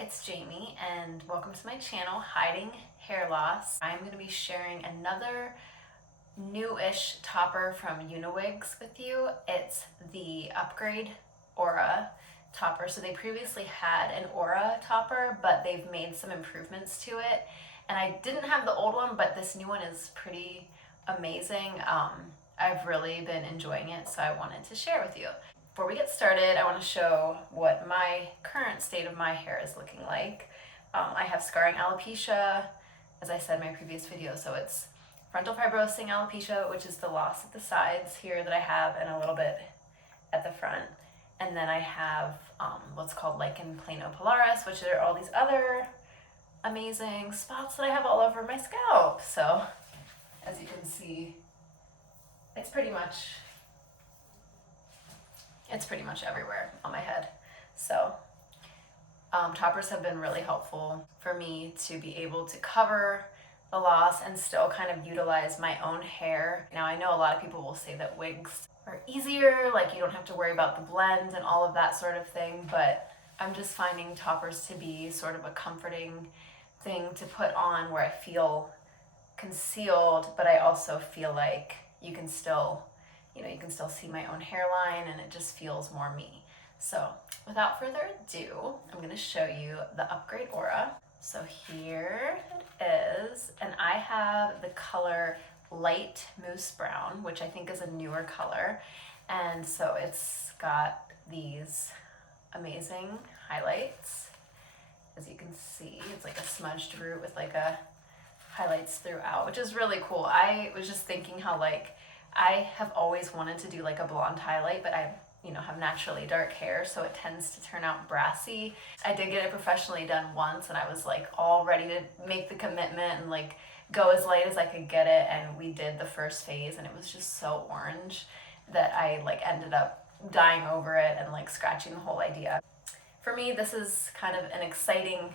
it's Jamie and welcome to my channel, Hidinghairloss. I'm going to be sharing another new-ish topper from Uniwigs with you. It's the upgrade Aura topper. So they previously had an Aura topper, but they've made some improvements to it. And I didn't have the old one, but this new one is pretty amazing. I've really been enjoying it, so I wanted to share with you. Before we get started, I want to show what my current state of my hair is looking like. I have scarring alopecia, as I said in my previous video, so it's frontalfibrosingalopecia, which is the loss at the sides here that I have, and a little bit at the front. And then I have what's called Lichenplanopilaris, which are all these other amazing spots that I have all over my scalp. So, as you can see, it's pretty much everywhere on my head. So toppers have been really helpful for me to be able to cover the loss and still kind of utilize my own hair. Now I know a lot of people will say that wigs are easier, like you don't have to worry about the blend and all of that sort of thing, but I'm just finding toppers to be sort of a comforting thing to put on where I feel concealed, but I also feel like you can still see my own hairline and it just feels more me. So without further ado, I'm going to show you the Upgrade Aura. So here it is, and I have the color Light Mousse Brown, which I think is a newer color. And so it's got these amazing highlights. As you can see, it's like a smudged root with like a highlights throughout, which is really cool. I was just thinking how I have always wanted to do like a blonde highlight, but I have naturally dark hair, so it tends to turn out brassy. I did get it professionally done once, and I was like all ready to make the commitment and like go as light as I could get it, and we did the first phase, and it was just so orange that I ended up dying over it and like scratching the whole idea. For me, this is kind of an exciting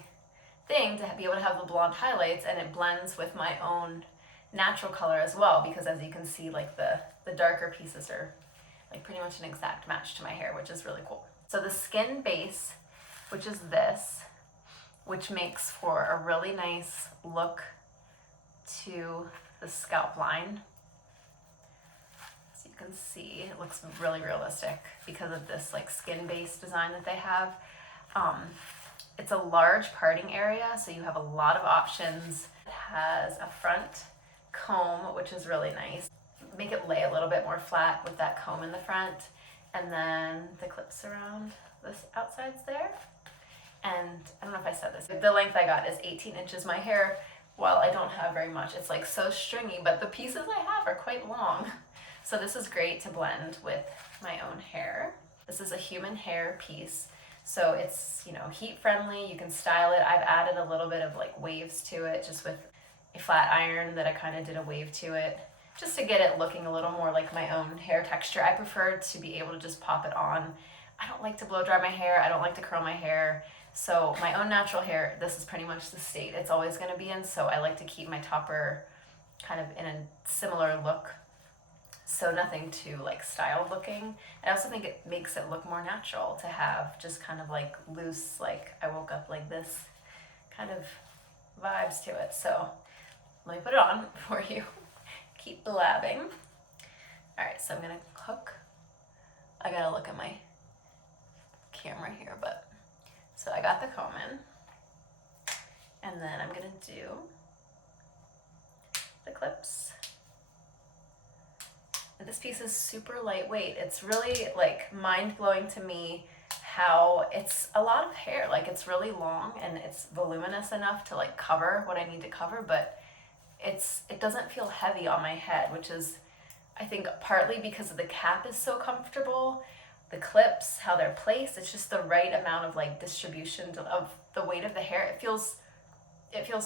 thing to be able to have the blonde highlights, and it blends with my own natural color as well, because as you can see, like the darker pieces are like pretty much an exact match to my hair, which is really cool. So the skin base, which is this, which makes for a really nice look to the scalp line. As you can see, it looks really realistic because of this like skin base design that they have. It's a large parting area, so you have a lot of options. It has a front comb, which is really nice. Make it lay a little bit more flat with that comb in the front, and then the clips around this outsides there. And I don't know if I said this, the length I got is 18 inches. My hair, while I don't have very much, it's like so stringy, but the pieces I have are quite long. So this is great to blend with my own hair. This is a human hair piece. So it's, heat friendly, you can style it. I've added a little bit of like waves to it, just with a flat iron that I kind of did a wave to it, just to get it looking a little more like my own hair texture. I prefer to be able to just pop it on. I don't like to blow dry my hair. I don't like to curl my hair. So my own natural hair, this is pretty much the state it's always going to be in. So I like to keep my topper kind of in a similar look. So nothing too like styled looking. I also think it makes it look more natural to have just kind of like loose, like I woke up like this kind of vibes to it. So let me put it on for you. Keep blabbing. All right, so I'm gonna hook. I gotta look at my camera here, but so I got the comb in, and then I'm gonna do the clips. And this piece is super lightweight. It's really like mind-blowing to me how it's a lot of hair. Like it's really long and it's voluminous enough to like cover what I need to cover, but it doesn't feel heavy on my head, which is, I think, partly because the cap is so comfortable. The clips, how they're placed, it's just the right amount of like distribution of the weight of the hair. It feels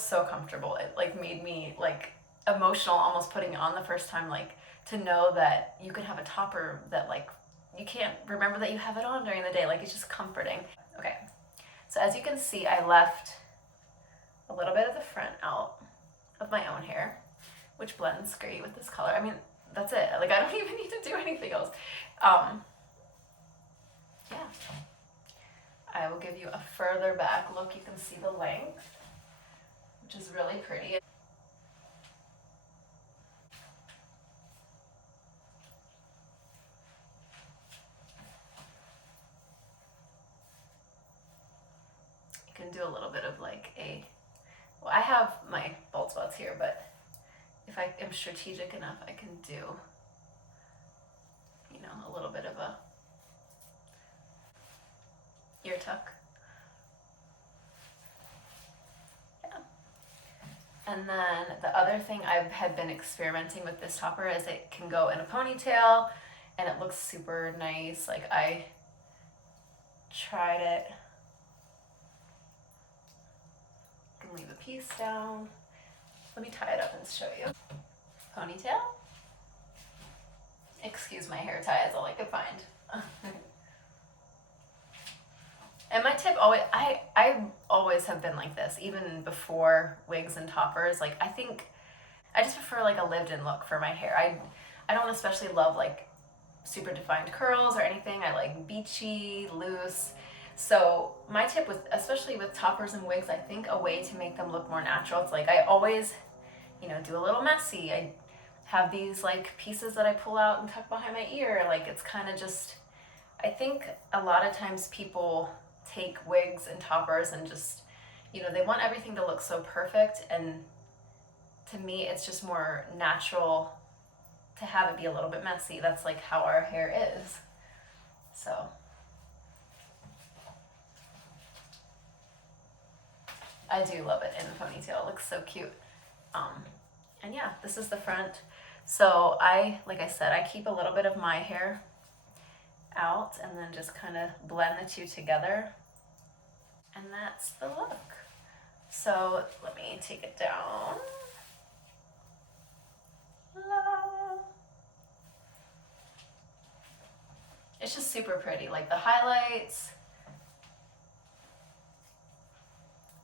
so comfortable. It like made me like emotional almost putting it on the first time, like to know that you can have a topper that like you can't remember that you have it on during the day. Like it's just comforting. Okay, so as you can see, I left a little bit of the front out of my own hair, which blends great with this color. I mean, that's it. Like I don't even need to do anything else. Yeah. I will give you a further back look. You can see the length, which is really pretty. You can do a little bit of like well, I have my bald spots here, but if I am strategic enough, I can do, you know, a little bit of a ear tuck. Yeah. And then the other thing I had been experimenting with this topper is it can go in a ponytail and it looks super nice. Like I tried it. You can leave a piece down. Let me tie it up and show you. Ponytail. Excuse my hair tie, it's all I could find. And my tip always, I always have been like this, even before wigs and toppers. Like I think I just prefer like a lived-in look for my hair. I don't especially love like super defined curls or anything. I like beachy, loose. So my tip with, especially with toppers and wigs, I think a way to make them look more natural. It's like I always, you know, do a little messy. I have these like pieces that I pull out and tuck behind my ear. Like it's kind of just, I think a lot of times people take wigs and toppers and just, you know, they want everything to look so perfect, and to me it's just more natural to have it be a little bit messy. That's like how our hair is. So I do love it in a ponytail. It looks so cute. And yeah, this is the front. So like I said, I keep a little bit of my hair out and then just kind of blend the two together. And that's the look. So let me take it down. It's just super pretty, like the highlights,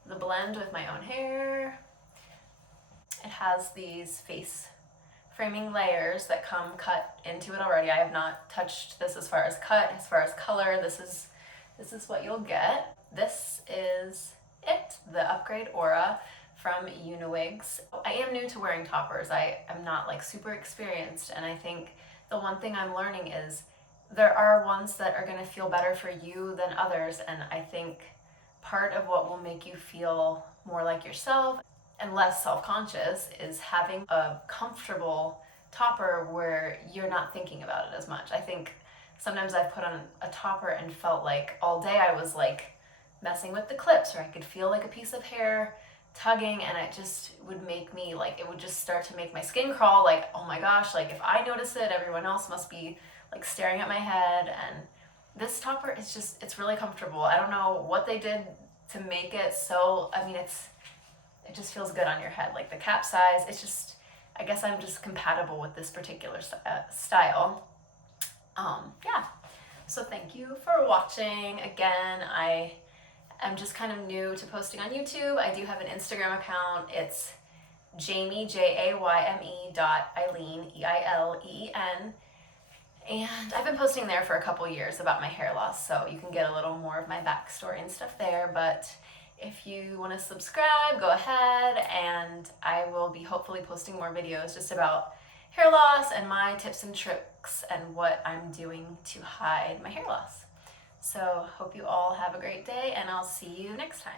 the blend with my own hair. It has these face framing layers that come cut into it already. I have not touched this as far as cut, as far as color. This is what you'll get. This is it, the Upgrade Aura from Uniwigs. I am new to wearing toppers. I am not like super experienced, and I think the one thing I'm learning is there are ones that are gonna feel better for you than others, and I think part of what will make you feel more like yourself and less self-conscious is having a comfortable topper where you're not thinking about it as much. I think sometimes I've put on a topper and felt like all day I was like messing with the clips, or I could feel like a piece of hair tugging, and it just would make me like, it would just start to make my skin crawl, like, oh my gosh, like if I notice it, everyone else must be like staring at my head. And this topper is just, it's really comfortable. I don't know what they did to make it so, I mean, it just feels good on your head. Like the cap size, it's just, I guess I'm just compatible with this particular style. Yeah, so thank you for watching. Again, I am just kind of new to posting on YouTube. I do have an Instagram account. It's Jamie, Jayme .Eileen, EILEEN. And I've been posting there for a couple years about my hair loss, so you can get a little more of my backstory and stuff there. But if you want to subscribe, go ahead, and I will be hopefully posting more videos just about hair loss and my tips and tricks and what I'm doing to hide my hair loss. So hope you all have a great day, and I'll see you next time.